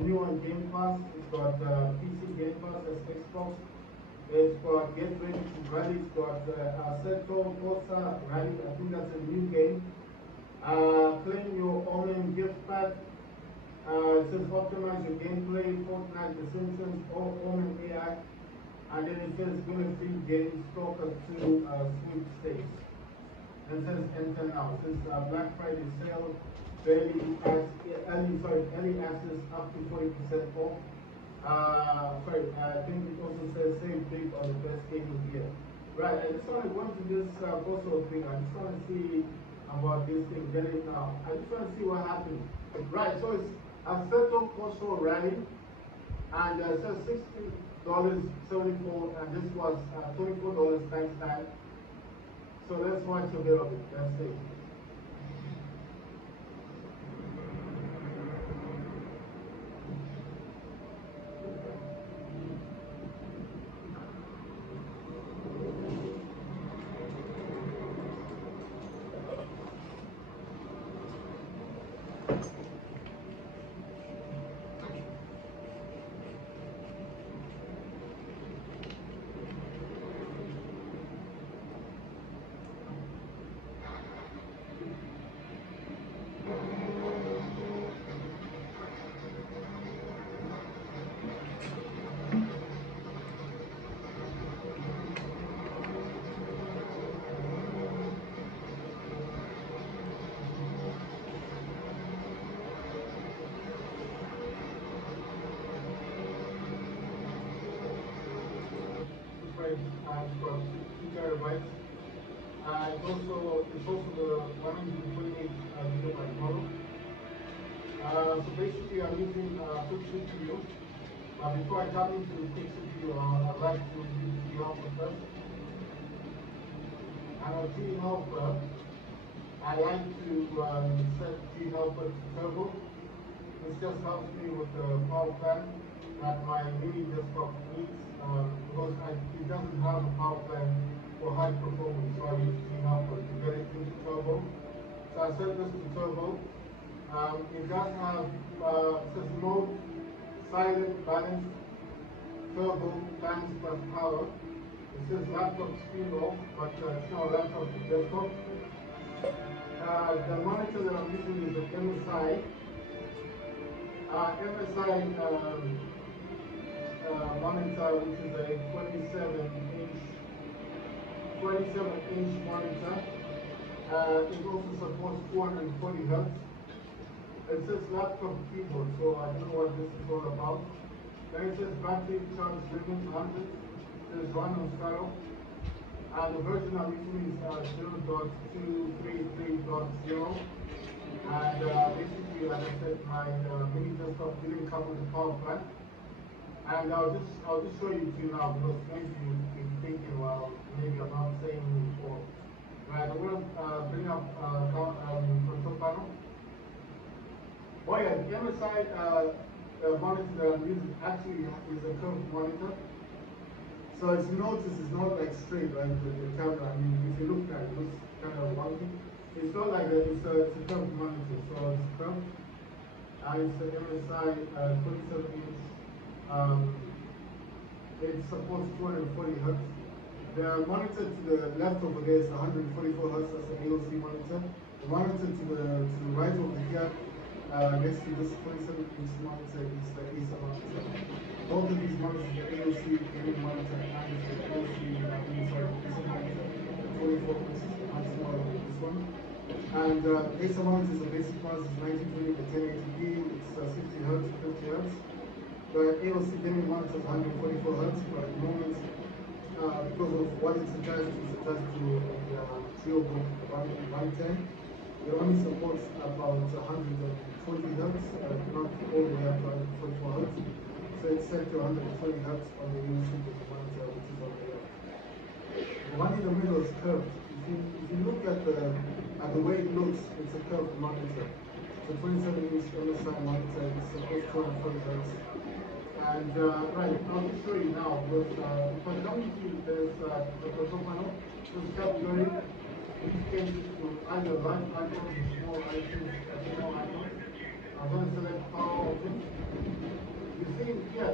new on Game Pass. It's got PC Game Pass as Xbox. It's got Get Ready to Rally. It's got Assetto Corsa Rally. I think that's a new game. Claim your own gift pack. It says optimize your gameplay, Fortnite, The Simpsons, Omen AI. And then it says winner free games, Stalker 2 sweepstakes. And it says enter now. It says Black Friday sale, early access up to 40% off. I think it also says save big on the best gaming gear. Right, I just want to go into this also thing. I just want to see about this thing, get it now. I just want to see what happens. Right, so it's a Assetto Corsa Rally, and it says $60.74, and this was $24.99. So let's watch a bit of it. Let's see. It's got 2 terabytes. It's also the 128 gigabyte model. So basically, I'm using quick CPU. Before I come into the quick CPU, I'd like to use the helper first. And on G helper, I like to set G helper to turbo. This just helps me with the power plan that my mini desktop needs, because it doesn't have a power plan for high performance, so I use G helper to get it into turbo. So I set this to turbo. It does have says mode, silent, balance, turbo, times plus power. It says laptop screen off, but it's not a laptop, it's desktop. The monitor that I'm using is the MSI. MSI monitor, which is a 27-inch monitor. It also supports 440 Hz. It says laptop keyboard, so I don't know what this is all about. Then it says battery charge limit 100. It says run on startup. And the version I'm using is 0.233.0. And basically, like I said, my mini desktop didn't come with the power plan. And I'll just show you to now, because maybe you've been thinking, well, maybe I'm not saying it before. Right, I'm going to bring up control panel. Oh yeah, the MSI monitor that I'm using actually is a curved monitor. So as you notice, it's not like straight, right? The camera, I mean, if you look at it, it looks kind of wonky. It's not like that, it's a curved monitor, so it's curved. It's the MSI 27-inch. It supports 240 Hz. The monitor to the left over there is 144 Hz, that's an AOC monitor. The monitor to the right over here, next to this 27-inch monitor, is the Acer monitor. Both of these monitors, the AOC gaming monitor and the AOC Acer monitor, 24 inches, the much smaller than this one. And Acer monitor is a basic one, it's 1920x1080p, it's 60 Hz, 50 Hz. The AOC gaming monitor is 144 Hz, but at the moment, because of what it's attached to a Trio book 110. It only supports about 120 Hz, not all the way up to 144 Hz. So it's set to 120 Hz on the AOC gaming monitor, which is on the left. The one in the middle is curved. If you look at the way it looks, it's a curved monitor. It's a 27-inch MSI monitor. It supports 240 Hz. And right, I'll just show you now. With if I come to this the control panel, just calculating. You can to either large icon or small icons, small icon. I'm going to select power options.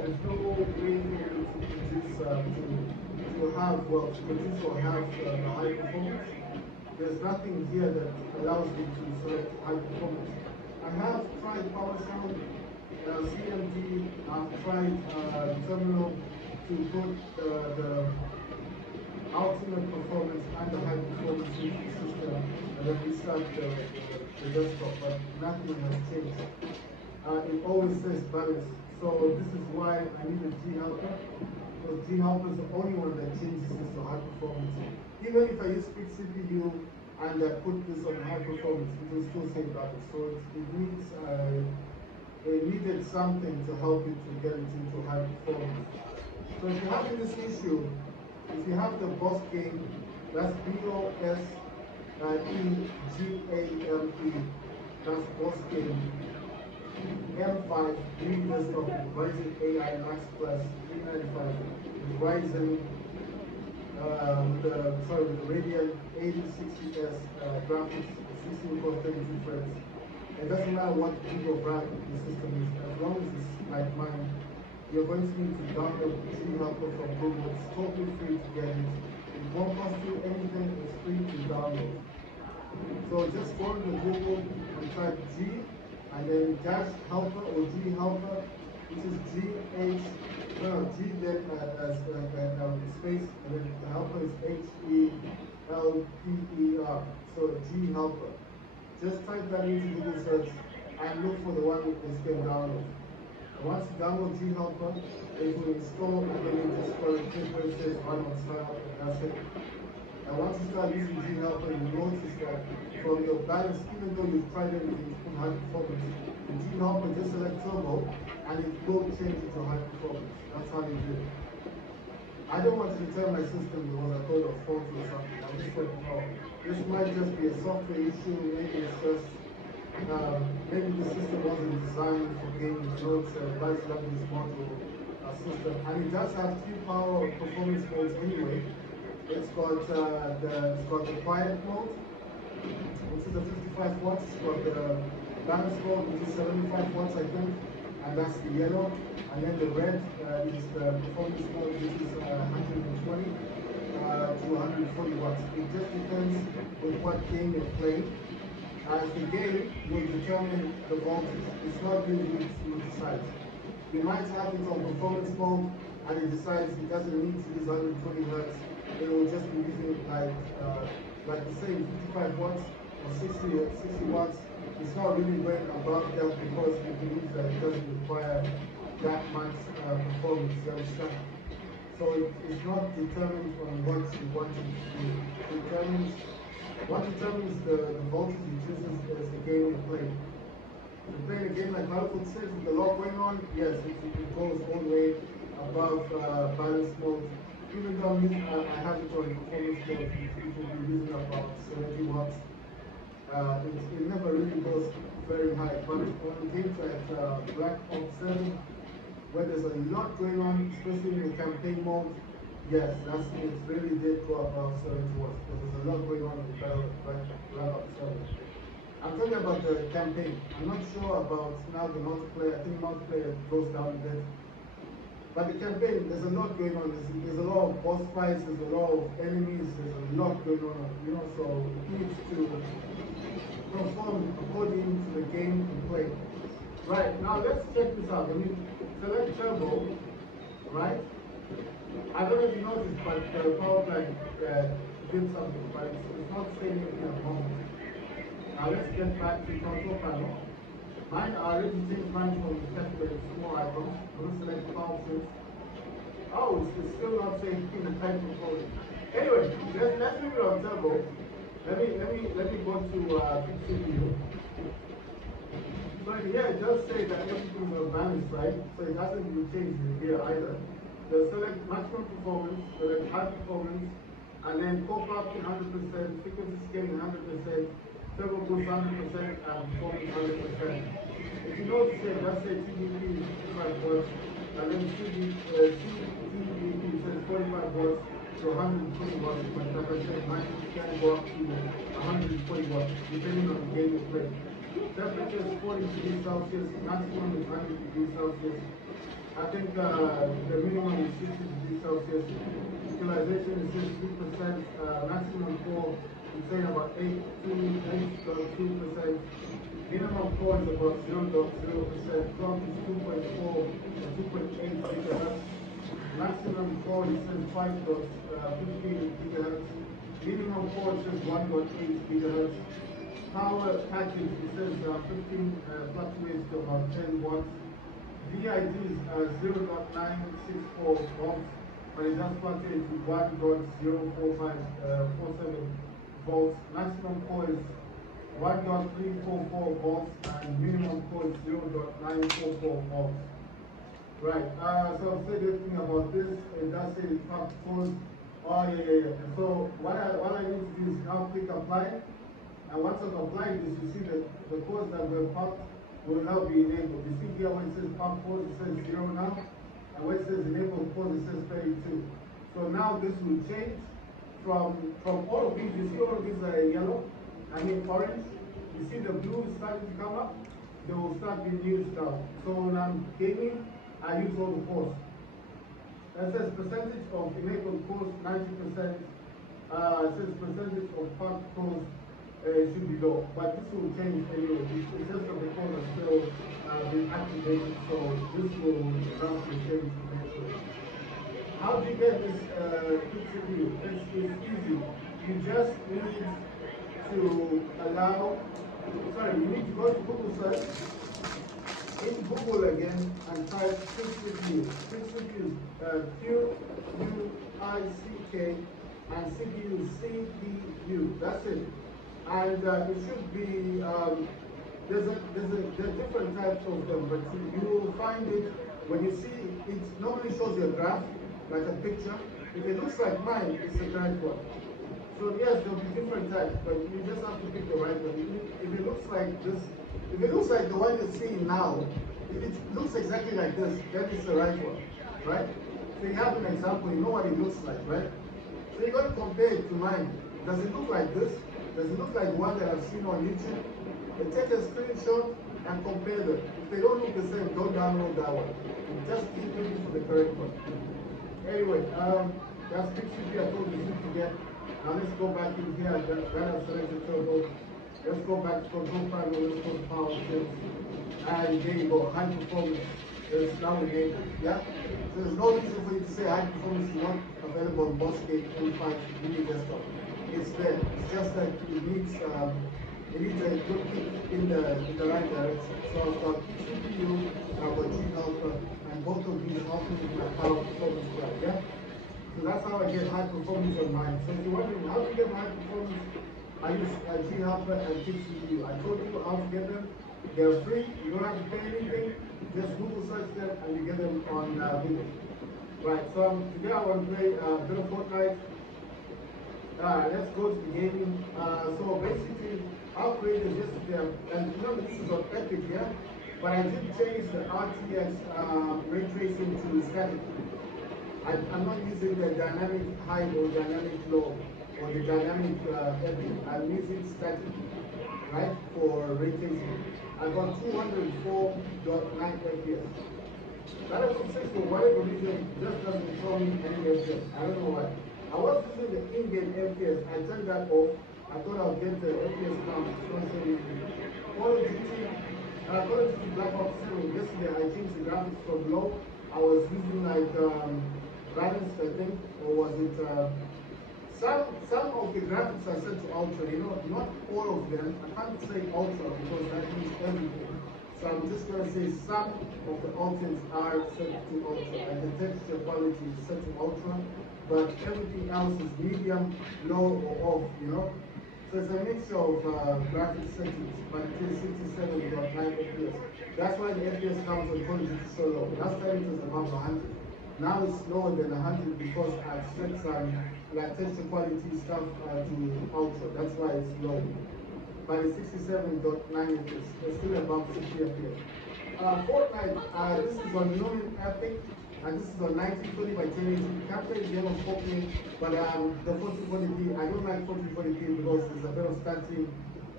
there's no way here to produce, to have, well, to produce or have the high performance. There's nothing here that allows me to select high performance. I have tried PowerSound, CMD, I've tried Terminal to put the ultimate performance and the high performance into the system and then restart the desktop, but nothing has changed. It always says balance. So this is why I need a G helper, because G helper is the only one that changes this to high performance. Even if I use quick CPU and I put this on high performance, it will still say balance. So it needed something to help it to get it into high performance. So if you're having this issue, if you have the boss game, that's BOSSEGAME, that's boss game. M5 3 desktop Ryzen AI Max Plus 395 with Ryzen with the Radeon 8060S graphics, 16 core 32 threads. It doesn't matter what gig of RAM the system is, as long as it's like mine, you're going to need to download G Helper from Google. It's totally free to get it. It won't cost you anything, it's free to download. So just go to Google and type G and then dash helper or G helper, which is G then space, and then the helper is HELPER. So G helper. Just type that into Google search and look for the one that you can download. And once you download G helper, it will install and then you just go and click where it says run on style, and that's it. And once you start using G helper, you notice that from your balance, even though you've tried everything to put high performance, the G helper just select turbo and it will change it to high performance. That's how you do it. I don't want to tell my system because I thought it was faulty or something. I just said, no, this might just be a software issue, maybe it's just maybe the system wasn't designed for gaming. It's a large language module system, and it does have two power performance modes anyway. It's got the quiet mode, which is the 55 watts. It's got the balance mode, which is 75 watts, I think, and that's the yellow. And then the red is the performance mode, which is 120 to 140 watts. It just depends with what game you're playing. As the game will determine the voltage. It's not really you decide. You might have it on performance mode and it decides it doesn't need to use 120 hertz. It will just be using like the same 55 watts or 60 watts. It's not really going above that because it believes that it doesn't require that much performance. You understand? So it's not determined on what you want it to do. What determines the voltage you choose is the game you play. If you're playing a game like Battlefield 6 with a lot going on, yes, it goes all the way above balance mode. Even though I have it on performance mode, it will be using about 70 watts. It never really goes very high. But on games like Black Ops 7, where there's a lot going on, especially in the campaign mode, yes, it really did go above 70 watts because there's a lot going on in Black Ops 7. I'm talking about the campaign. I'm not sure about now the multiplayer. I think multiplayer goes down a bit. But the campaign, there's a lot going on. There's a lot of boss fights, there's a lot of enemies, there's a lot going on, so it needs to perform according to the game you play. Right, now let's check this out. When you select turbo, right? I don't know if you noticed, but the power plant did something, but it's not saying anything at the moment. Now let's get back to control panel. Mine, I already changed mine from the template small icon. I'm going to select power switch. Oh, it's still not saying in the type control. Anyway, let's leave it on turbo. Let me go to CPU. So here it does say that everything is balanced, right? So it hasn't been changed here either. The select maximum performance, select high performance, and then pop-up 100%, frequency scaling 100%, turbo boost 100%, and performance 100%. If you notice here, let's say TDP is 55 watts, and then TDP says 45 watts to 120 watts, but like I said, mine can go up to 140 watts, depending on the game you play. Temperature is 40 degrees Celsius, maximum is 100 degrees Celsius. I think the minimum is 60 degrees Celsius. Utilization is 63%, maximum core is saying about 8.2%. Minimum core is about 0.0%, clock is 2.4 or 2.8 gigahertz. Maximum core is 5.15 gigahertz. Minimum core is 1.8 gigahertz. Power package, it says 15 fluctuates to about 10 watts. VID is 0.964 volts, but it does fluctuate to 1.04547 volts. Maximum core is 1.344 volts, and minimum core is 0.944 volts. Right, so I've said everything about this. It does say it's not closed. Oh, yeah. So what I need to do is now click apply. And once I've applied this, you see that the course that we're pumped will now be enabled. You see here when it says pump pause, it says 0 now. And when it says enable pause, it says 32. So now this will change from all of these. You see all of these are yellow, orange. You see the blue is starting to come up. They will start being used now. So when I'm gaming, I use all the pause. That says percentage of enabled pause 90%. It says percentage of pump pause should be low, but this will change anyway. It's just the recorder still being activated, so this will roughly change eventually. How do you get this quick CPU? It's easy. You just need to you need to go to Google search, in Google again, and type quick CPU. Quick CPU is Q-U-I-C-K, and CPU is CPU. That's it. And it should be, there's different types of them, but you will find it when you see it normally shows you a graph, like a picture. If it looks like mine, it's the correct one. So yes, there'll be different types, but you just have to pick the right one. If it looks like this, if it looks like the one you're seeing now, if it looks exactly like this, then it's the right one, right? So you have an example, you know what it looks like, right? So you're going to compare it to mine. Does it look like this? Does it look like one that I've seen on YouTube? Then take a screenshot and compare them. If they don't look the same, don't download that one. Just keep looking for the correct one. Anyway, that's PCB I told you to get. Now let's go back in here. That I've selected turbo. Let's go back to control panel. Let's go to power sales. And there you go, high performance. It's now enabled. Yeah? So there's no reason for you to say high performance is not available on Bossgate M5 mini desktop. It's there. It's just that it needs a good kick in the right direction. So I've got CPU and I've got G alpha, and both of these help me with my power performance graph. Yeah? So that's how I get high performance on mine. So if you're wondering how to get high performance, I use G alpha and CPU. I told you how to get them. They're free. You don't have to pay anything. Just Google search them and you get them on Google. Right. So today I want to play a bit of Fortnite. Let's go to the gaming. So basically, our creators yesterday, and remember this is on Epic, yeah? But I did change the RTX ray tracing to static. I'm not using the dynamic high or dynamic low or the dynamic Epic. I'm using static, right, for ray tracing. I got 204.9 FPS. That is for whatever reason just doesn't show me any FPS. I don't know why. I was using the in-game FPS. I turned that off. I thought I'll get the FPS count. Call of Duty Black Ops 7. Yesterday I changed the graphics from low. I was using like balance, I think, or was it some of the graphics I set to ultra. You know, not all of them. I can't say ultra because that means everything. So I'm just going to say some of the options are set to ultra, and the texture quality is set to ultra, but everything else is medium, low, or off, you know? So it's a mixture of graphics settings, but it is 67.9 FPS. That's why the FPS counts on Call of Duty so low. Last time it was above 100. Now it's lower than 100 because I've set some like texture quality stuff to ultra. That's why it's low. But it's 67.9 FPS. It's still above 60 FPS. Fortnite, this is on Lumen Epic, and this is on 1920x1080. You can't play the game on 4K, but the 1440p, I don't like 1440p because there's a bit of stuttering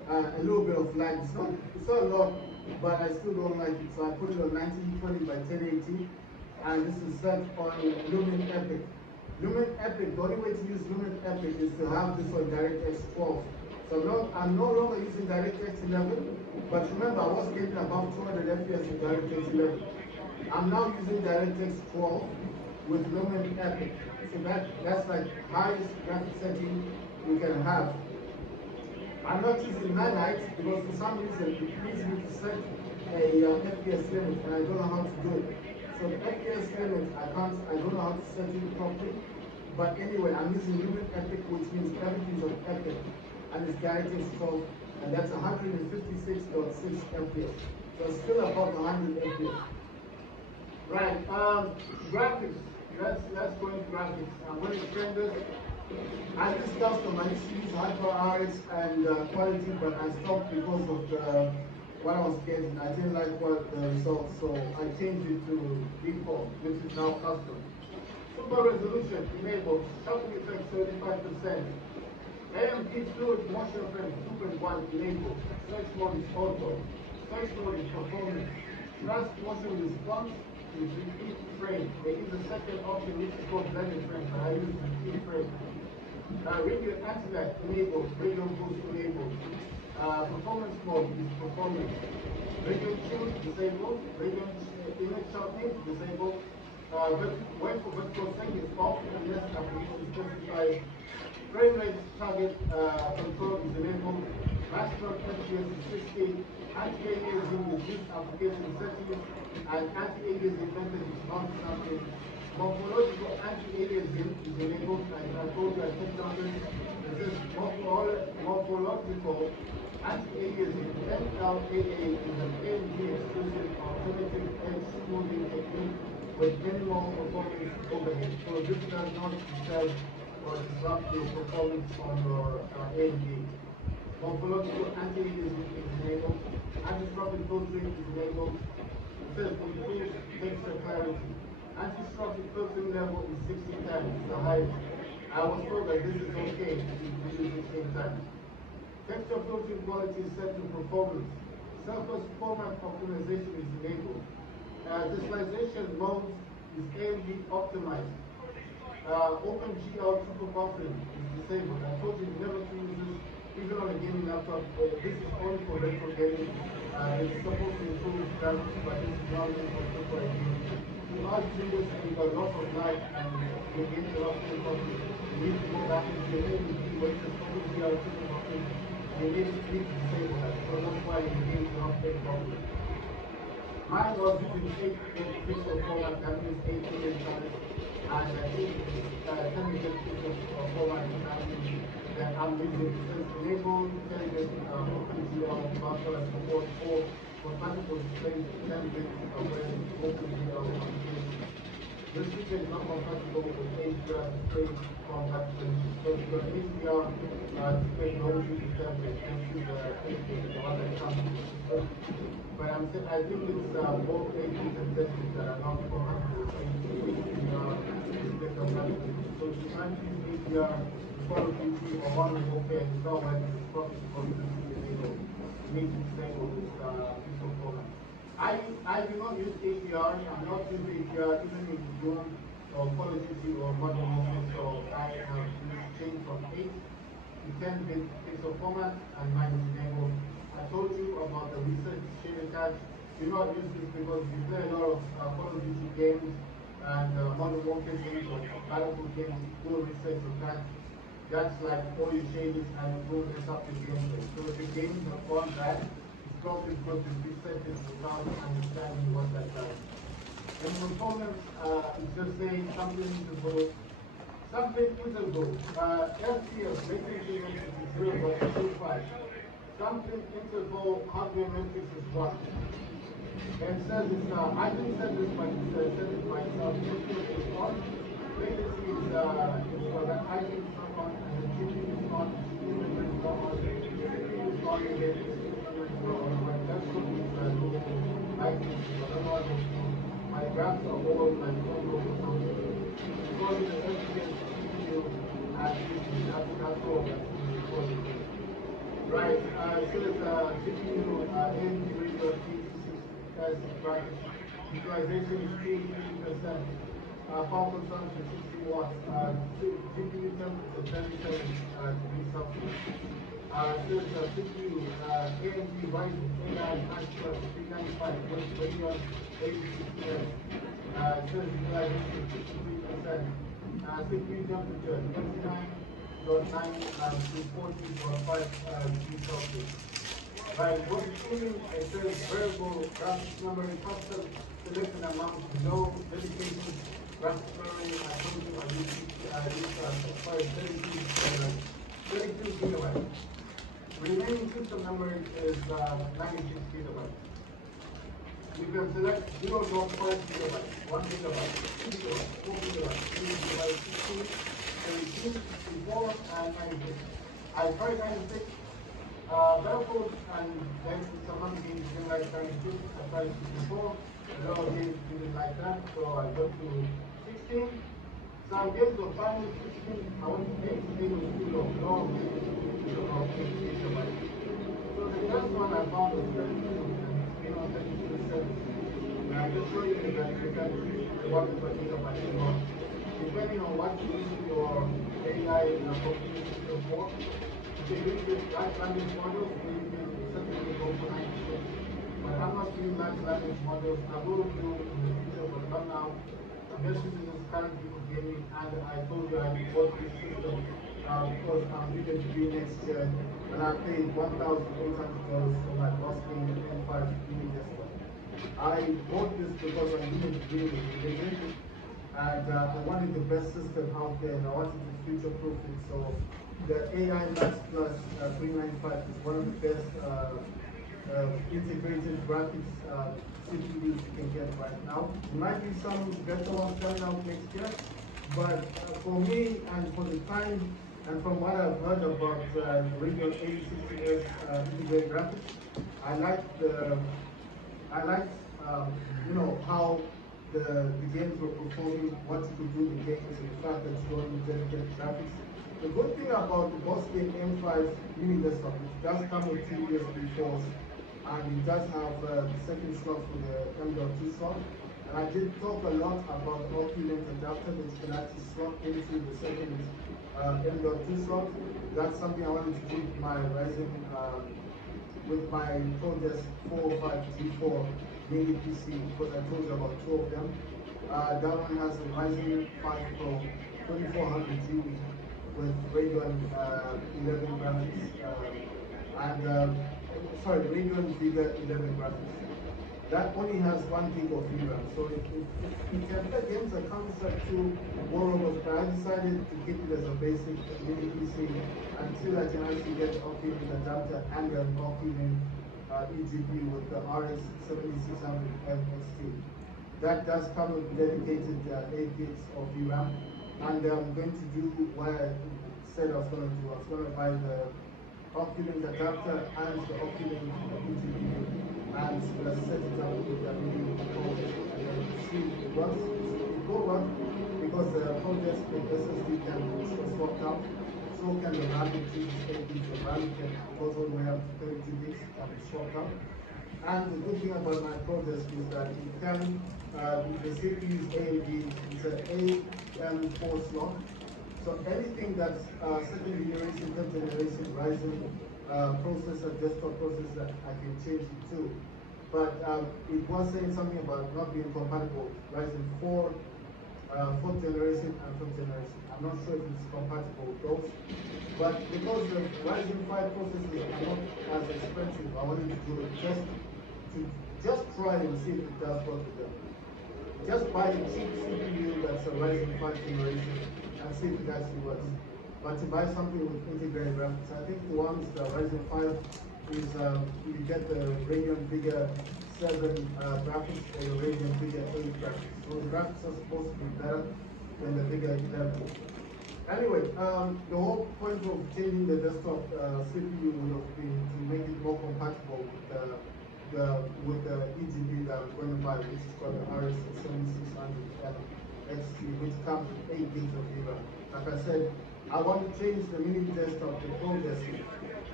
a little bit of lag. It's not a lot, but I still don't like it. So I put it on 1920 by 1080, and this is set on Lumen Epic. Lumen Epic, the only way to use Lumen Epic is to have this on DirectX 12. So I'm no longer using DirectX 11, but remember I was getting above 200 FPS in DirectX 11. I'm now using DirectX 12 with Lumen Epic. So that's like highest graphic setting you can have. I'm not using nanites because for some reason it needs me to set a FPS limit and I don't know how to do it. So the FPS limit, I don't know how to set it properly. But anyway, I'm using Lumen Epic, which means everything is on Epic, and it's DirectX 12, and that's 156.6 FPS. So it's still above 100 FPS. Right, graphics. Let's go into graphics. I'm going to explain this. I just custom. I used to use HyperRX and quality, but I stopped because of what I was getting. I didn't like what the results, so I changed it to default, which is now custom. Super resolution enabled. Shuffle effect 75%. AMP fluid motion frame 2.1 enabled. Search mode is auto. Search mode is performance. Fast motion response is repeat frame. There is a second option which is called blended frame, but I use repeat frame. Radio anti-lag enabled. Radio boost enabled. Performance mode is performance. Radio tune disabled. Radio image sharpening disabled. Wait for vertical sync is off unless application specified. Frame rate target control is enabled. Maximum FPS is 60. Anti-aliasing is used application settings, and anti-aliasing method is non-sampling. Morphological anti-aliasing is enabled, and I told you I kept on it. This is morphological anti-aliasing. MLAA is an AMD exclusive alternative edge smoothing technique with minimal performance overhead. So this does not disturb or disrupt your performance on your AMD. Morphological anti-aliasing is enabled. Anti-stropping filtering is enabled. It says improve texture clarity. Anti-stropping filtering level is 16 times. It's the highest. I was told that this is okay if you use 16 times. Texture filtering quality is set to performance. Surface format optimization is enabled. Visualization mode is AMD optimized. OpenGL triple buffering is disabled. I told you never to use this, even on a gaming laptop. This is only for retro gaming. It's supposed to improve graphics, but this is not meant for triple gaming. You're not using this and you got lots of lag and you're getting a lot of difficulty. You need to go back into your AMD where it says OpenGL triple buffering. You need to disable that. So that's why you're getting a lot of difficulty. Mine was using 8 pixel format, that means 8 million colors, and I think 10 million pixels format, that means that I'm using. It says enable intelligent OpenGL color support for compatible displays, 10 bits when OpenGL application. This feature is not compatible with HDR display compatibility. So if your HDR display knows you to tell it, then choose the HDR, the one that comes with the system. But I think it's both HDs and ZDs that are not compatible with HDR display compatibility. So if you can't use HDR, Call of Duty or one remote pair, it's not working. It's probably for you to enable. You need to disable this pixel format. I do not use HDR. I'm not using HDR even in Doom or Call of Duty or Modern Warfare. So I have changed from 8 to 10 bit pixel format and mine is enabled. I told you about the research shading tag. Do not use this because you play a lot of Call of Duty games and Modern Warfare games or Battlefield games. Do research of that. That's like all your shadings and it will mess up your gameplay. So if the games have gone bad, probably because you reset it without understanding what that does. And performance is just saying something interval. FPS, latency metrics is 0.25. Something interval hardware metrics is 1. And it says it's, I didn't set this myself, set it myself. Latency is on. Latency is for the IP is not on, and the GPU is on, the GPU memory is not on, the CPU is on, and then that's what is low latency. But otherwise, my graphs are all like all over something. Because the FPS CPU at least that's all that's recorded. Right, so it's GPU, AMD Radeon 86 bracket. Utilization is 80%. Power consumption 60 watts. GPU temperature 37 degrees Celsius. So it's CPU, AMD Ryzen AI Max Plus 395 with Radeon 86S. So it's utilization 63%. CPU temperature 29.9 to 40.5 degrees Celsius. Right, what it's doing, it says variable graphics memory custom select an amount, no dedication, graphics memory, I told you I use 32 gigabytes. Remaining system memory is 96 gigabytes. You can select 0.5 gigabytes, 1 gigabyte, 2 gigabytes, 4 gigabytes, 3 gigabytes, 16, 32, 64, and 96. I tried 96. Battlefield and then some other games didn't like 32. I tried 64. A lot of games didn't like that, so I got to 16. Some games were fine with 16. I went to 8. 8 was too low. Long games was about 8 gigabytes. So the first one I found was 32, and you know, 32 is 7. And I just showed you that you can choose the 1 per gigabyte more. Depending on what you use your AI computing system for. If you use this large language models, then you can certainly go for 96. But I'm not using large language models. I will do in the future, but not now. I'm just using this currently for gaming, and I told you I bought this system because I'm going to be next year, and I paid $1,800 for my boss game M5 mini desktop. I bought this because I'm going to be with religion, and I wanted the best system out there, and I wanted to future-proof it. So the AI Max Plus 395 is one of the best integrated graphics CPUs you can get right now. There might be some better ones coming out next year, but for me and for the time and from what I've heard about Radeon 8060S integrated graphics, I liked you know how the games were performing, what you could do in the games, and the fact that you don't need dedicated graphics. The good thing about the boss game M5 mini desktop, it does come with 2 USB ports, and it does have the second slot for the M.2 slot. And I did talk a lot about the opulent adapter that you can actually slot into the second M.2 slot. That's something I wanted to do with my Ryzen, with my ProDesk 405G4 mini PC, because I told you about 2 of them. That one has a Ryzen 5 Pro 2400 GB with Radeon 11 graphics, sorry, Radeon Vega 11 graphics. That only has 1 gig of VRAM, so it can play games like Counter-Strike 2, War Robots, but I decided to keep it as a basic mini PC until I can actually get the opulent adapter and an opulent eGPU with the RX 7600 XT. That does come with dedicated 8 gigs of VRAM, and I'm going to do what I said I was going to do. I was going to buy the opulent adapter and the opulent eGPU and set it up with the mini code and then see if it works. It will work because the ProDesk SSD can be swapped out. So can the RAM, which is 8 gigs of RAM, can goes all the way up to 32 gigs, can be swapped out. And the good thing about my ProDesk is that it can, the CPU is AMD, it's an AM4 slot. So anything that's second generation, third generation Ryzen processor, desktop processor, I can change it to. But it was saying something about not being compatible with Ryzen 4, 4th generation and 5th generation. I'm not sure if it's compatible with those. But because the Ryzen 5 processors are not as expensive, I wanted to do it just try and see if it does work with them. Just buy a cheap CPU that's a Ryzen 5 generation and see if it actually works. But to buy something with integrated graphics, I think the ones, the Ryzen 5 is you get the Radeon Vega 7 graphics or the Radeon Vega 8 graphics. So the graphics are supposed to be better than the Vega 11. Anyway, the whole point of changing the desktop CPU would have been to make it more compatible with the eGPU that I'm going to buy, which is called the RX 7600 XT, which comes with 8 gigs of VRAM. Like I said, I want to change the mini desktop, the ProDesk,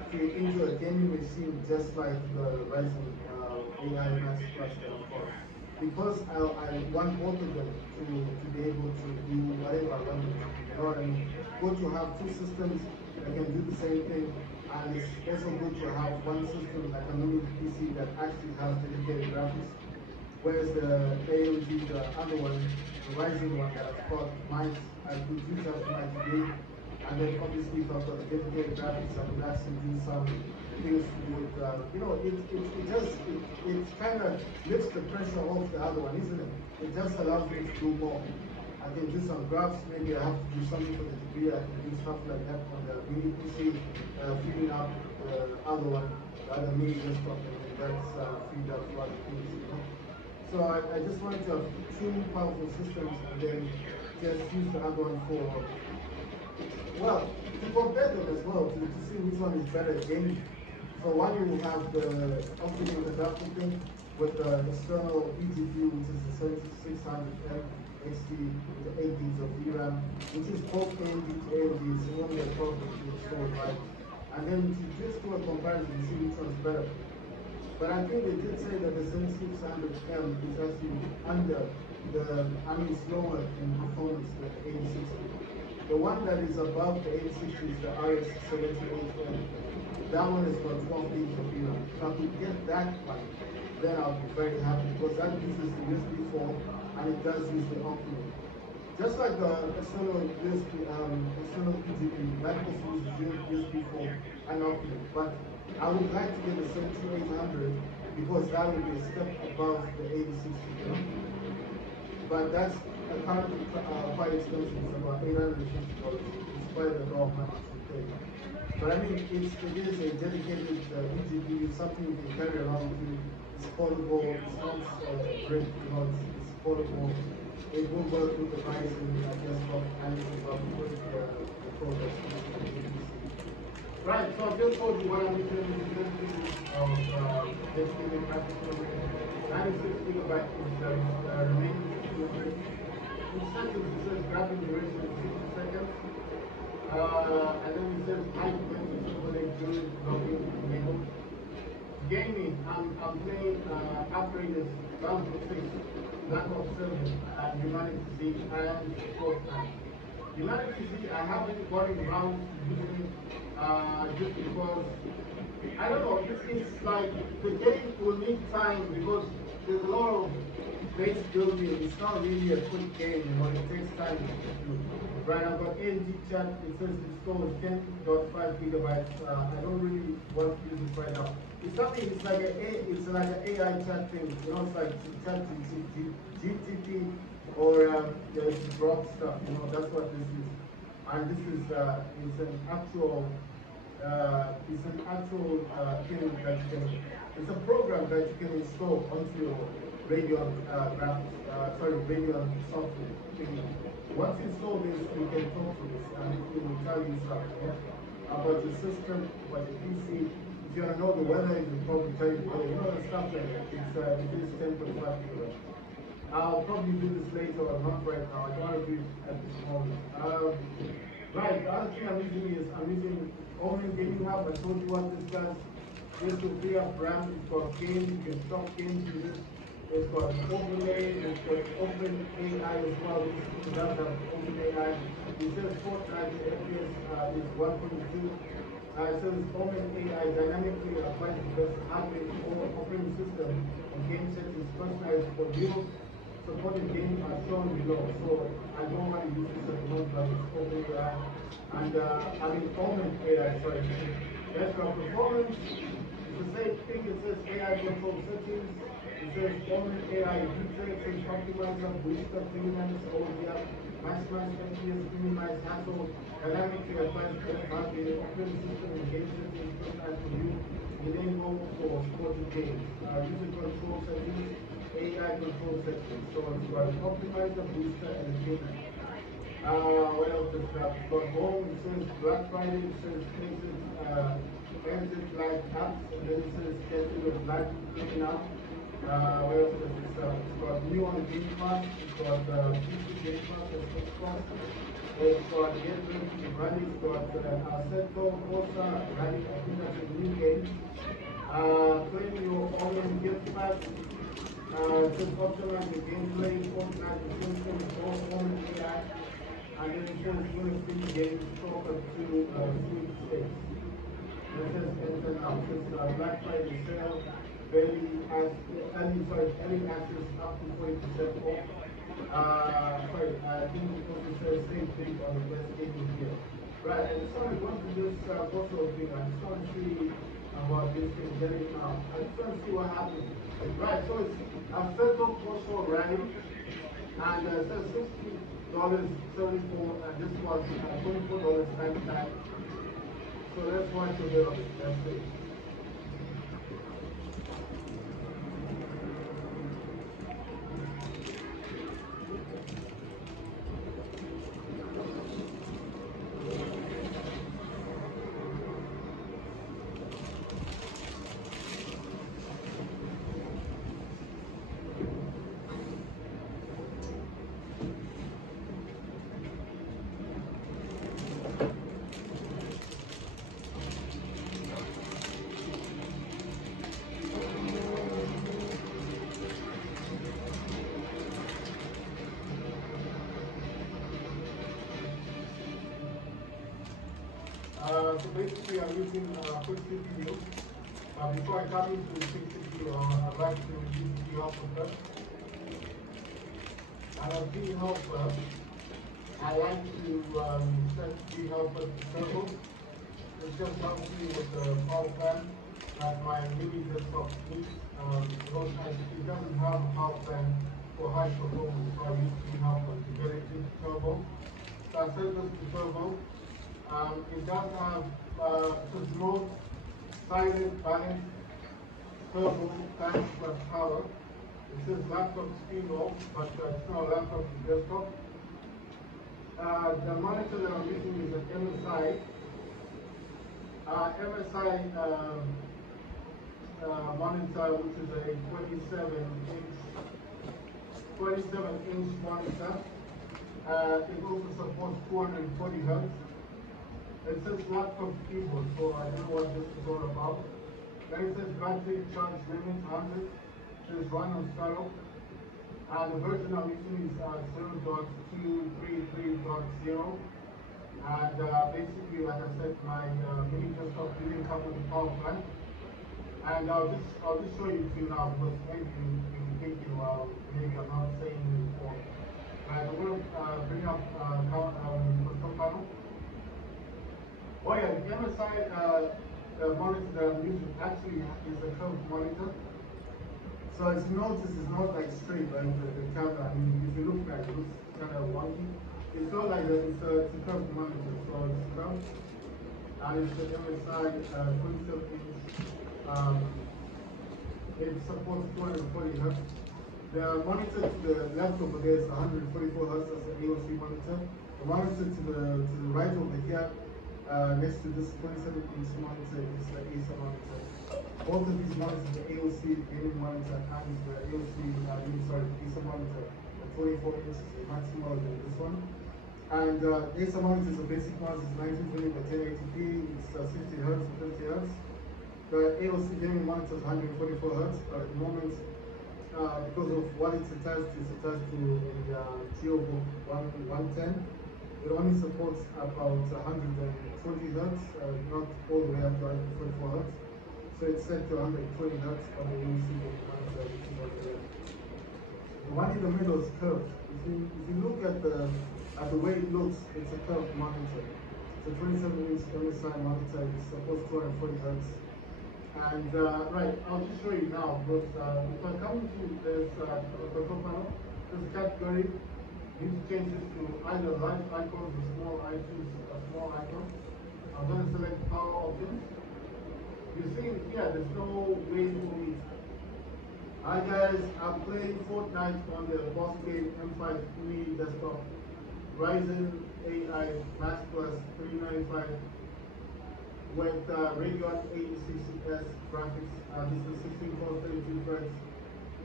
into a gaming machine just like the Ryzen AI Max Plus that I've got. Because I want both of them to be able to do whatever I want them to do. You know what I mean? Good to have two systems that can do the same thing, and it's also good to have one system like a mini PC that actually has dedicated graphics. Whereas the AMD, the other one, the Ryzen one that I've got, might I could use that for my today. And then obviously if I've got the dedicated graphics, I could actually do some things with, you know, it kind of lifts the pressure off the other one, isn't it? It just allows me to do more. I can do some graphs, maybe I have to do something for the degree, I can do stuff like that on the mini PC, feeding up the other one, the other mini desktop, and then that's feed up for other things, you know. So I just wanted to have two powerful systems and then just use the other one for, well, to compare them as well, to see which one is better gaming. So one you will have the optical adapter thing with the external eGPU, which is the 7600M XT with the 8 gigs of VRAM, which is both AMD to AMD, it's only a problem to install, right? And then to just do a comparison and see which one's better. But I think they did say that the 7600M is actually under it's lower in performance than the 8060. The one that is above the 8060 is the RX78M. That one has got 12 gigs of VRAM. If I could get that one, then I'll be very happy because that uses the USB 4 and it does use the Optimum. Just like the external USB, external eGPU, that also uses USB 4 and Optimum. But I would like to get the 7800 because that will be a step above the 8060. You know? But that's currently quite expensive. It's about $850. It's quite a lot of money to pay. But I mean, it is a dedicated eGPU, something you can carry around with you. It's portable. It's not great. You know, it's portable. It will work with the Ryzen desktop and it's about with the products. Right, so I've just told you what I'm using in the of dedicated graphics memory. 96 gigabytes is the remaining memory. In seconds, it says graphic duration is 60 seconds. And then it says high frequency overlay during logging enabled. Gaming, I'm playing upgraded Bound for 6, Black Ops 7, and Humanity Z, and fourth time. Humanity Z, I haven't gotten around to using just because, I don't know, it's like the game will need time because there's a lot of base building. It's not really a quick game, you know, it takes time to do. Right, I've got AMD chat, it says install 10.5 gigabytes. I don't really want to use it right now. It's something, it's like an AI chat thing, you know, it's like chat GTP or Grok stuff, you know, that's what this is. And this is it's an actual thing that you can, it's a program that you can install onto your Radeon Radeon software thing. Once you install this, you can talk to this and it will tell you stuff about your system, about your PC. If you want to know the weather, it will probably tell you the weather. You know the stuff like that. It is 10.5 gigabytes. I'll probably do this later or not right now. I don't want to do it at this moment. Right, the other thing I'm using Omen Gaming Hub. I told you what this does. This will free up RAM. It's got games. You can stop games with this. It's got overlay. It's got open AI as well. It does have open AI. It says Fortnite FPS is 1.2. It says Omen AI dynamically applies the best hardware or operating system and game settings personalized for you. Supported games are shown below, so I don't want to use this at the moment, but it's open AI. And Omen AI, sorry. Desktop performance, it's the same thing, it says AI control settings, it says Omen AI feature, it says optimizer, booster, minimize ODR, maximize FPS, minimize hassle, dynamically applies best hardware, operating system and game settings personalized for you, enable for supported games. User control settings, AI control settings. So it's got optimizer, booster, and tuner. What else does it have? It's got home, it says Black Friday, it says exit live apps, and then it says schedule of live coming out. What else does it sell? It's got new on the game class, it's got PC game class and Switch class. It's got Get Ready to Rally, it's got Assetto Corsa Rally, I think that's a new game. Claim your online gift pack. Just optimize the gameplay, Fortnite, the system, all online AI. And then it says win a free game, talk up to sweet stakes. This is enter now. This is Black Friday sale. Early access up to 40% off. I think it also says same thing on the best gaming here. Right, I just want to go to this postal thing. I just want to see about this thing, get it now. I just want to see what happens. Right, so it's a federal postal rally, and it says $60.74, and this was $24.99. So let's watch a bit of it. Let's see. So basically I'm using quick CPU. Before I come into the quick CPU, I'd like to use the helper first. And on the helper, I like to set the helper to turbo. It just helps me with the power plan that my mini desktop needs. Because it doesn't have a power plan for high performance, so I use the helper to get it into turbo. So I set this to turbo. It does have just mode, silent, balance, turbo, flash plus power. It says laptop screen off, but it's not a laptop, it's desktop. The monitor that I'm using is an MSI. Monitor, which is a 27-inch monitor. It also supports 240 Hz. It says laptop keyboard, so I don't know what this is all about. Then it says battery charge limit 100. It says run on startup. The version I'm using is 0.233.0. And basically, like I said, my mini desktop didn't come with the power plan. And I'll just show you two now, because maybe you're thinking, well, maybe I'm not saying it before. Right, I'm going to bring up control panel. Oh yeah, the MSI monitor that I'm using actually is a curved monitor. So as you notice, it's not like straight, like the camera. I mean, if you look at it, it looks kind of wonky. It's not like that, it's a curved monitor, so it's curved. And it's the MSI 27-inch. It supports 240 Hz. The monitor to the left over there is 144 Hz, that's an AOC monitor. The monitor to the right over here, next to this 27-inch monitor, is the Acer monitor. Both of these monitors, the AOC gaming monitor and the AOC, Acer monitor, the 24 inches is much smaller than this one. And Acer monitor is a basic monitor, it's 1920x1080p, it's 60 Hz, 50 Hz. The AOC gaming monitor is 144 Hz, but at the moment, because of what it's attached to a GeoBook 110. It only supports about 120 Hz, not all the way up to 144 Hz. So it's set to 120 Hz on the AOC monitor, which is over there. The one in the middle is curved. If you look at the way it looks, it's a curved monitor. It's a 27-inch MSI monitor. It supports 240 Hz. And right, I'll just show you now, because if I come to this control panel, this category, you need to change this to either large icons or small icon. I'm going to select power options. You see here, there's no way for me. Hi guys, I'm playing Fortnite on the boss game M5 mini desktop. Ryzen AI Max Plus 395 with Radeon 8600 graphics. This is 16 core 32 threads.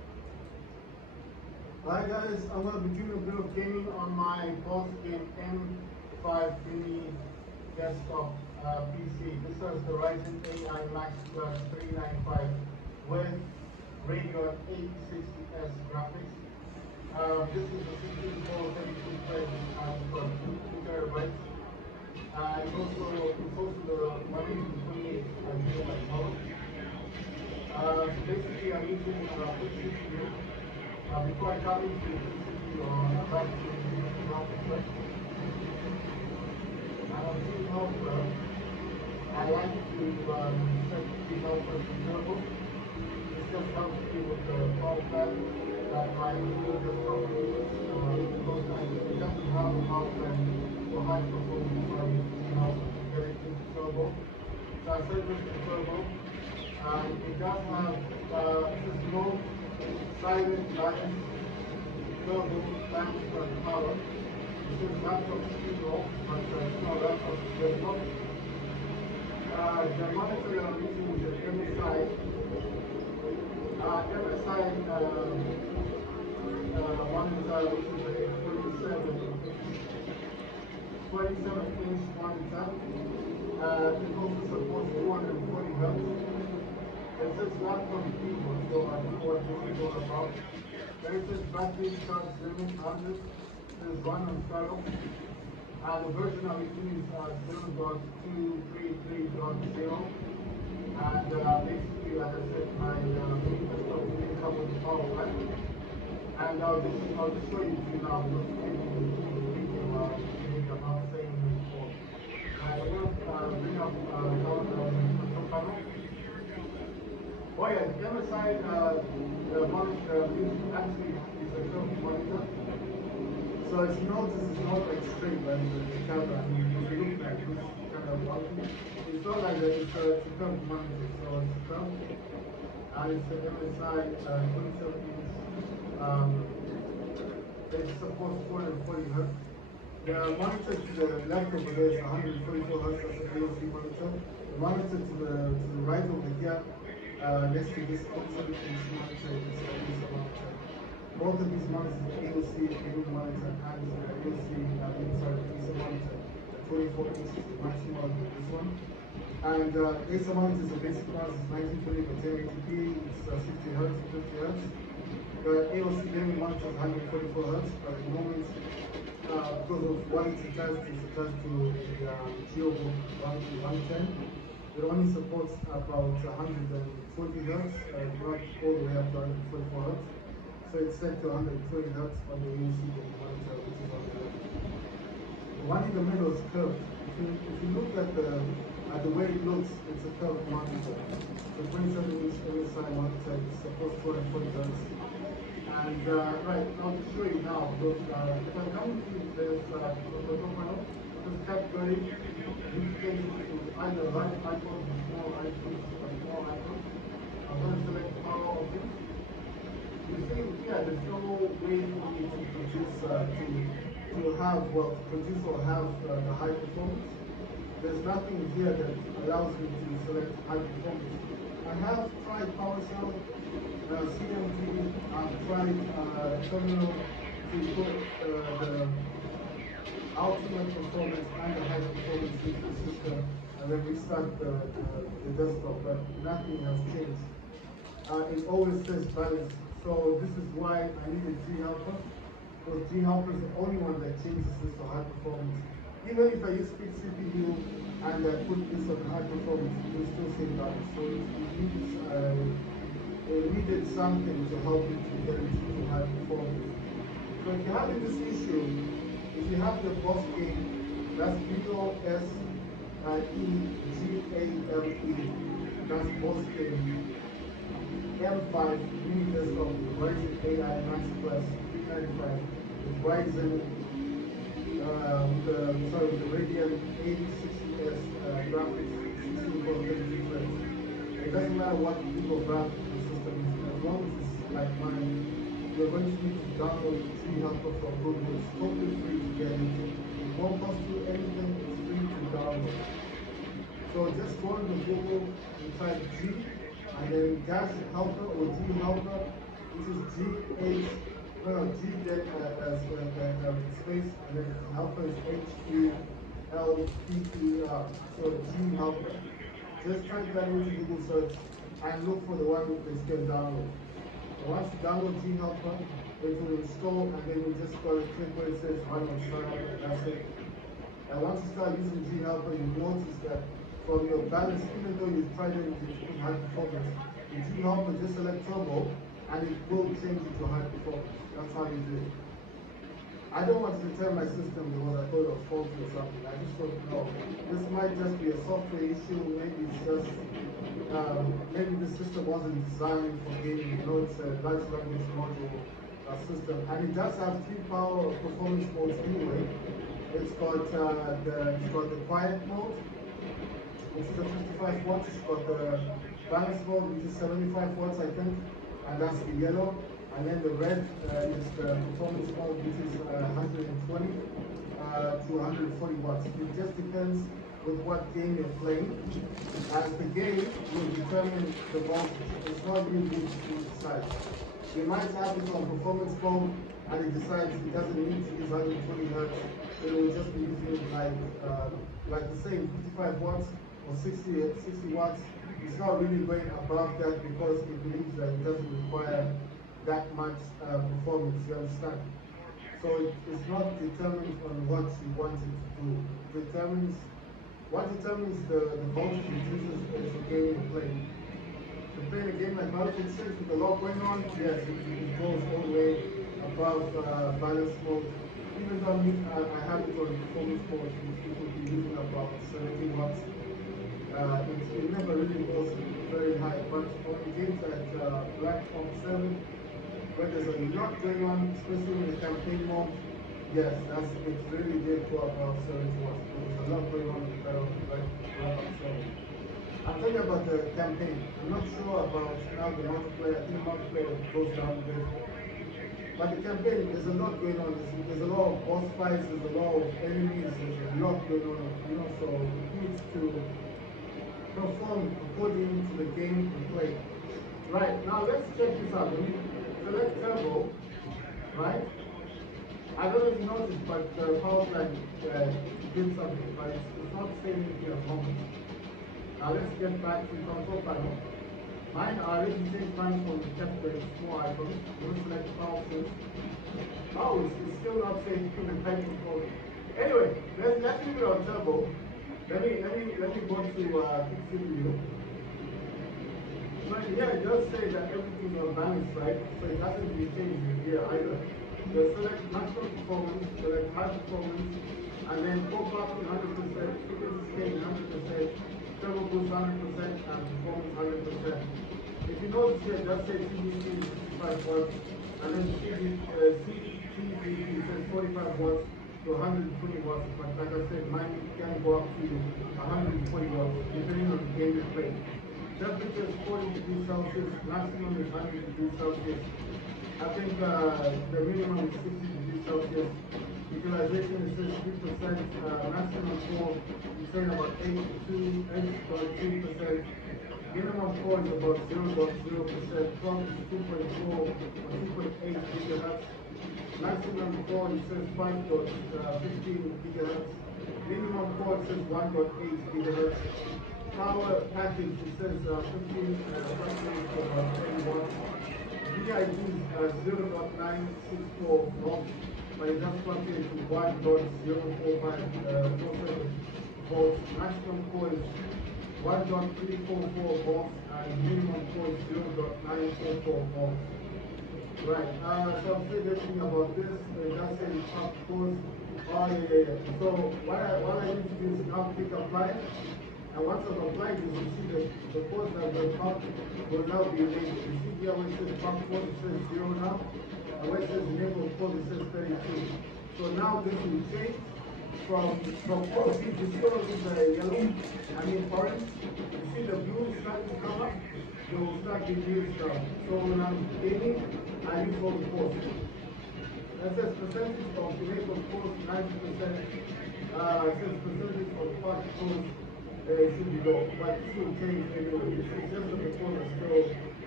Alright guys, I'm going to be doing a bit of gaming on my boss game M5 mini desktop PC. This is the Ryzen AI Max Plus 395 with Radeon 860S graphics. This is a 16-core 32-thread for 2 terabytes. It's also the 128 gigabyte power. So basically, I'm using full CPU. Before I come into the CPU, back to the graphics first. And on Team Helper, I like to set Team Helper to turbo. This just helps me with the power plan that my video desktop uses. Because it doesn't have a power plan for high performance from Team Helper to get it into turbo. So I set this to turbo. It does have just low, silent, balance, turbo, balance, power. This is laptop speed but it's not laptop desktop. The monitor that I'm using is an MSI. MSI monitor, which is a 47-inch monitor. It also supports 240 Hz. It says laptop keyboard, so I don't know what this is all about. There it says battery charge limit 100. There's one on Sparrow. The version I'm using is 7.233.0. And basically, like I said, my mini desktop didn't come with the power pack. And I'll just show you now because maybe maybe I'm not saying this before. I'm going to bring up control panel. Oh yeah, the other side, the monitor actually is a curved monitor. So as you notice, it's not like straight like the camera. I mean, if you look like this kind of monitor, it's not like that. It's a curved monitor. So it's curved, and it's the MSI 27-inch. It supports 440 Hz. The monitor to the left over there is 144 Hz. That's an AOC monitor. The monitor to the right over here. Next to this 27-inch monitor is a AOC monitor. Both of these monitors are AOC gaming monitor and AOC Acer monitor. The 24-inch is much smaller than this one. And Acer monitor is a basic monitor, it's 1920x1080p, it's 60 Hz, 50 Hz. The AOC gaming monitor is 144 Hz, but at the moment, because of what it's attached to a Geobook 110. It only supports about 120 Hz, not all the way up to 144 Hz. So it's set to 120 Hz on the AOC monitor, which is on the left. The one in the middle is curved. If you look at the way it looks, it's a curved monitor. The 27-inch MSI monitor supports 240 Hz. And right, I'll just show you now. Because, if I come to this control panel, just tap query. You can either run icons, small icons, or small icons. I'm going to select power options. You see here, there's no way for me to produce, to have, well, to produce or have the high performance. There's nothing here that allows me to select high performance. I have tried PowerShell, CMD, I've tried Terminal to put the ultimate performance and the high performance into the system and then restart the desktop, but nothing has changed. It always says balance. So this is why I needed G-Helper, because G-Helper is the only one that changes this to high performance. Even if I use speed CPU and I put this on high performance, it will still say balance. So it needed something to help me to get it to high performance. So if you're having this issue, if you have the boss game, that's BOSEGAME, that's boss game. M5 mini desktop with Ryzen AI Max Plus 395 with Ryzen with the Radeon 860S graphics 16-core 32 threads. It doesn't matter what type of graphics the system is, as long as it's like mine, you're going to need to download G-Helper from Google. It's totally free to get it. It won't cost you anything, it's free to download. So just go into Google and type G and then dash helper or G helper, which is No, no, G then space, and then helper is HELPPER. So G helper. Just type that into Google search and look for the one that you can download. And once you download G helper, it will install, and then you just go and click where it says run on startup, and that's it. And once you start using G helper, you notice that from your balance, even though you've tried it with high performance, the G helper just select turbo, and it will change it to high performance. That's how you do it. I don't want to return my system because I thought it was faulty or something. I just don't know. This might just be a software issue. Maybe it's just, maybe the system wasn't designed for gaming. You know, it's a large language module system. And it does have 3 power performance modes anyway. It's got the quiet mode, which is a 55 watts. It's got the balance mode, which is 75 watts, I think. And that's the yellow. And then the red is the performance mode, which is 120 to 140 watts. It just depends with what game you're playing. As the game will determine the voltage. It's not you who decides. You might have it on performance mode, and it decides it doesn't need to use 120 hertz. It will just be using like the same 55 watts or 60 watts. It's not really going above that because it believes that it doesn't require that much performance, you understand? So it's not determined on what you want it to do. What determines the voltage it uses is the game you're playing. If you're playing a game like Battlefield 6 with a lot going on, yes, it goes all the way above balance mode. Even though I have it on performance mode, it will be using about 70 watts. It never really goes very high, but on games like Black Ops 7, where there's a lot going on, especially in the campaign mode, yes, it's really did go above 70 watts. There's a lot going on in the battle like Black Ops 7. I'll tell you about the campaign. I'm not sure about now the multiplayer. I think the multiplayer goes down a bit. But the campaign, there's a lot going on. There's a lot of boss fights, there's a lot of enemies, there's a lot going on, so it needs to perform according to the game you play. Right, now let's check this out. When you select turbo, right? I don't know if you noticed, but the power plant did something, but it's not saying anything at the moment. Now let's get back to the control panel. Mine are already changed mine from the template small icon. You select the power switch. Oh, it's still not saying the type control. Anyway, let's leave it on turbo. Let me go to fix CPU. Right here it does say that everything is balanced, right? So it hasn't been changed here either. You select maximum performance, select high performance, and then pop up to 100%, frequency scaling 100%, turbo boost 100%, and performance 100%. If you notice here, it does say TDP is 65 watts, and then CTDP says 45 watts to 120 watts. But like I said, mine can go up to 120 watts, depending on the game you play. Temperature is 40 degrees Celsius, maximum is 100 degrees Celsius. I think the minimum is 60 degrees Celsius. Utilization is 3%, maximum core is saying about 8.2%. Minimum core is about 0.0%, clock is 2.4 or 2.8 gigahertz. Maximum core it says 5.15 gigahertz. Minimum core it says 1.8 gigahertz. Power package it says 15 for about 10 watts. VID is 0.964 volts, but it does fluctuate to 1.045 volts. Maximum core is 1.344 volts, and minimum core is 0.944 volts. Right, so I'm still thinking about this. It does say top cores. Oh, yeah. So what I need to do is now click apply. And once I've applied this, you see that the codes that were popped will now be enabled. You see here where it says pop code, it says 0 now. And where it says enable code, it says 32. So now this will change from code. See, you see all of these yellow, orange. You see the blue starting to come up. They will start being used now. So when I'm gaming, I use all the codes. That says percentage of enabled codes 90%. It says percentage of pop codes. It should be low, but it should change anyway. It's just that the code is still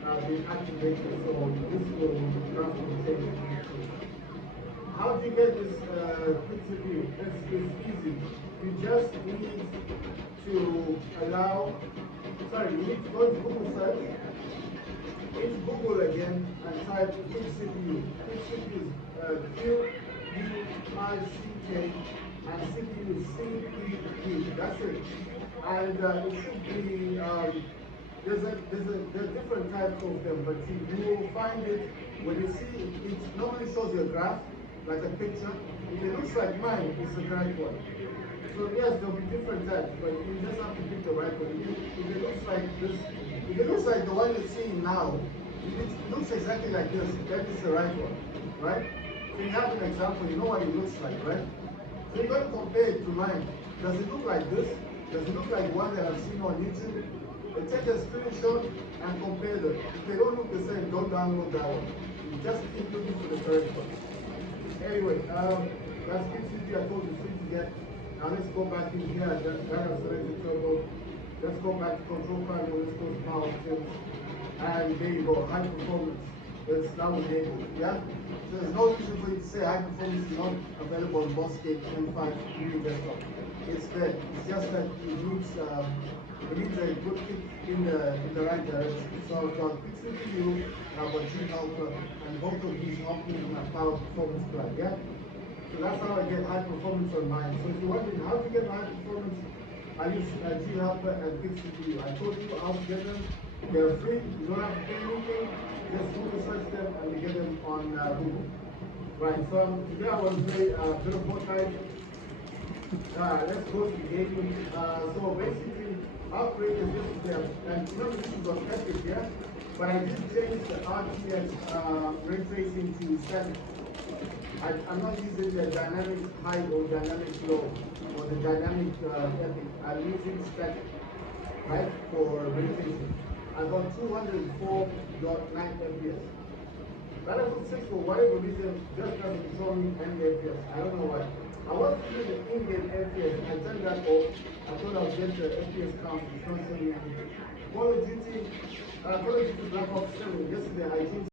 been activated, so this will graph will change. How do you get this picture view? It's easy. You just need to allow, sorry, you need to go to Google search, into Google again, and type quick CPU. Quick CPU is Q-U-I-C-K, and CPU is C-P-U. That's it. And it should be, there are different types of them, but you will find it when you see it. It normally shows you a graph, like a picture. If it looks like mine, it's the correct one. So yes, there'll be different types, but you just have to pick the right one. If it looks like this, if it looks like the one you're seeing now, if it looks exactly like this, then it's the right one, right? So you have an example, you know what it looks like, right? So you're going to compare it to mine. Does it look like this? Does it look like one that I've seen on YouTube? Take a screenshot and compare them. If they don't look the same, don't download that one. You just keep looking for the correct one. Anyway, that's PCG I told you free to get. Now let's go back in here. That has already trouble. Let's go back to control panel. Let's go to power tools. And there you go, high performance. It's now enabled. Yeah? So there's no reason for you to say high performance is not available on Bossgate M5 mini desktop. It's there. It's just that it needs a good kick in the right direction. So I've got quick CPU, I've got G helper, and both of these help me with my power performance plan. Yeah? So that's how I get high performance on mine. So if you're wondering how to get high performance, I use G helper and quick CPU. I told you how to get them. They're free, you don't have to pay anything. Just Google search them and you get them on Google. Right, so today I want to play a bit of Fortnite. Let's go to the gaming. So basically, how great is this game? And you know this is on Epic, yeah? But I did change the RTS ray tracing to static. I'm not using the dynamic high or dynamic low or the dynamic Epic. I'm using static, right, for ray tracing. I got 204.9 FPS. That is 6 for whatever reason, just doesn't show me any FPS. I don't know why. I was using the in-game FPS. I turned that off. I thought I would get the FPS count. It's not showing me anything. Call of Duty Black Ops 7. Yesterday I changed